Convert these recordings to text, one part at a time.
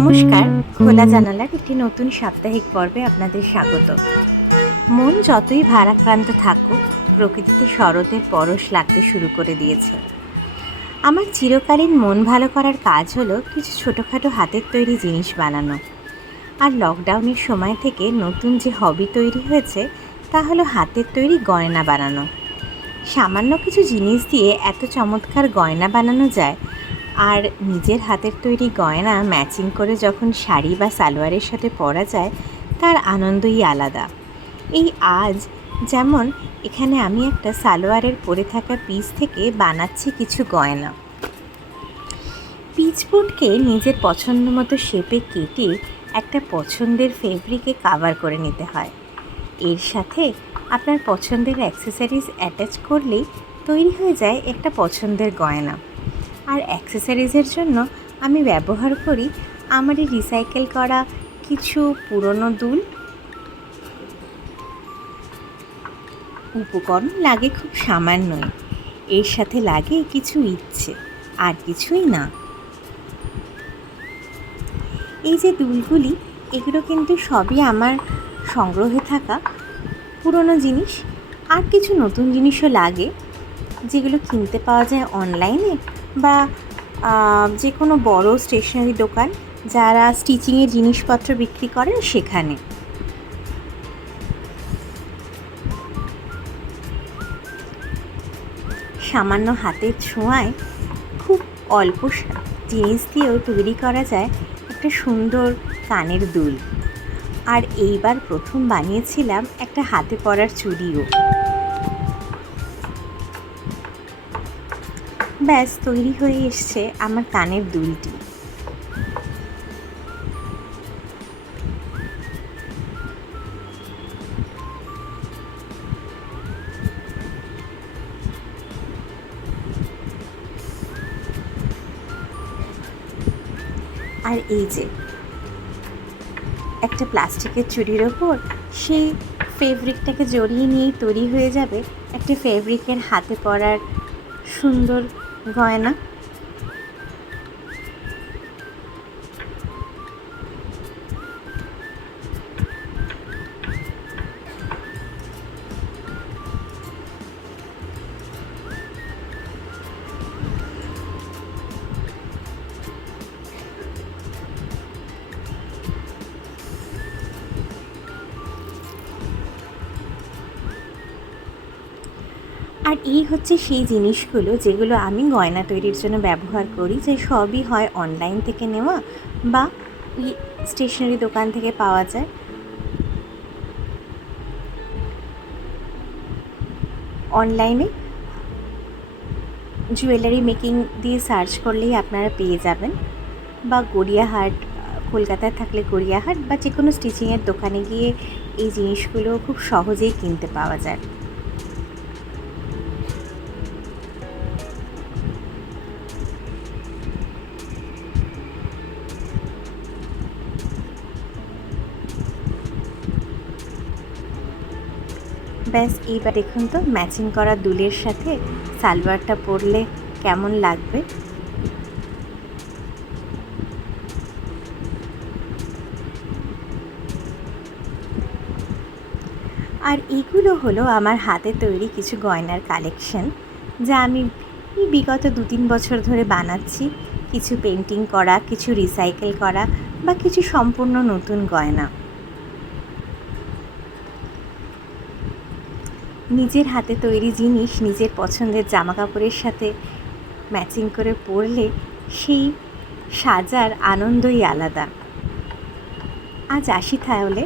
নমস্কার। খোলা জানালার একটি নতুন সাপ্তাহিক পর্বে আপনাদের স্বাগত। মন যতই ভারাক্রান্ত থাকুক, প্রকৃতিতে শরতের পরশ লাগতে শুরু করে দিয়েছে। আমার চিরকালীন মন ভালো করার কাজ হলো কিছু ছোটোখাটো হাতের তৈরি জিনিস বানানো। আর লকডাউনের সময় থেকে নতুন যে হবি তৈরি হয়েছে তা হলো হাতের তৈরি গয়না বানানো। সামান্য কিছু জিনিস দিয়ে এত চমৎকার গয়না বানানো যায়, আর নিজের হাতের তৈরি গয়না ম্যাচিং করে যখন শাড়ি বা সালোয়ারের সাথে পরা যায় তার আনন্দই আলাদা। এই আজ যেমন এখানে আমি একটা সালোয়ারের পরে থাকা পিস থেকে বানাচ্ছি কিছু গয়না। পিচবোর্ডকে নিজের পছন্দ মতো শেপে কেটে একটা পছন্দের ফেব্রিকে কাভার করে নিতে হয়। এর সাথে আপনার পছন্দের অ্যাক্সেসরিজ অ্যাটাচ করলেই তৈরি হয়ে যায় একটা পছন্দের গয়না। আর অ্যাক্সেসরিজের জন্য আমি ব্যবহার করি আমারই রিসাইকেল করা কিছু পুরনো দুল। উপকরণ লাগে খুব সামান্যই, এর সাথে লাগে কিছু ইচ্ছে, আর কিছুই না। এই যে দুলগুলি, এগুলো কিন্তু সবই আমার সংগ্রহে থাকা পুরনো জিনিস। আর কিছু নতুন জিনিসও লাগে যেগুলো কিনতে পাওয়া যায় অনলাইনে বা যে কোনো বড় স্টেশনারি দোকান যারা স্টিচিংয়ের জিনিসপত্র বিক্রি করেন সেখানে। সামান্য হাতের ছোঁয়ায় খুব অল্প জিনিস দিয়েও তৈরি করা যায় একটা সুন্দর কানের দুল। আর এইবার প্রথম বানিয়েছিলাম একটা হাতে পরার চুড়িও। ব্যাস তৈরি হয়ে এসছে আমার কানের দুলটি। আর এই যে একটা প্লাস্টিকের চুড়ির ওপর সেই ফেব্রিকটাকে জড়িয়ে নিয়েই তৈরি হয়ে যাবে একটা ফেব্রিকের হাতে পরার সুন্দর গয়না। আর এই হচ্ছে সেই জিনিসগুলো যেগুলো আমি গয়না তৈরির জন্য ব্যবহার করি, যে সবই হয় অনলাইন থেকে নেওয়া বা স্টেশনারি দোকান থেকে পাওয়া যায়। অনলাইনে জুয়েলারি মেকিং দিয়ে সার্চ করলেই আপনারা পেয়ে যাবেন, বা গড়িয়াহাট, কলকাতায় থাকলে গড়িয়াহাট বা যে কোনো স্টিচিংয়ের দোকানে গিয়ে এই জিনিসগুলো খুব সহজেই কিনতে পাওয়া যায়। ব্যাস এইবার দেখুন তো ম্যাচিং করা দুলের সাথে সালোয়ারটা পরলে কেমন লাগবে। আর এগুলো হলো আমার হাতে তৈরি কিছু গয়নার কালেকশন, যা আমি বিগত 2-3 বছর ধরে বানাচ্ছি। কিছু পেন্টিং করা, কিছু রিসাইকেল করা বা কিছু সম্পূর্ণ নতুন গয়না। নিজের হাতে তৈরি জিনিস নিজের পছন্দের জামাকাপড়ের সাথে ম্যাচিং করে পরলে সেই সাজার আনন্দই আলাদা। আজ আসি তাহলে।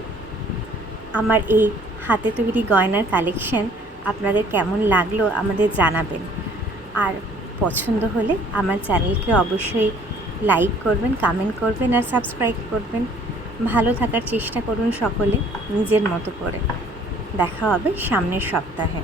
আমার এই হাতে তৈরি গয়নার কালেকশন আপনাদের কেমন লাগলো আমাদের জানাবেন। আর পছন্দ হলে আমার চ্যানেলকে অবশ্যই লাইক করবেন, কমেন্ট করবেন আর সাবস্ক্রাইব করবেন। ভালো থাকার চেষ্টা করুন সকলে নিজের মতো করে। দেখা হবে সামনের সপ্তাহে।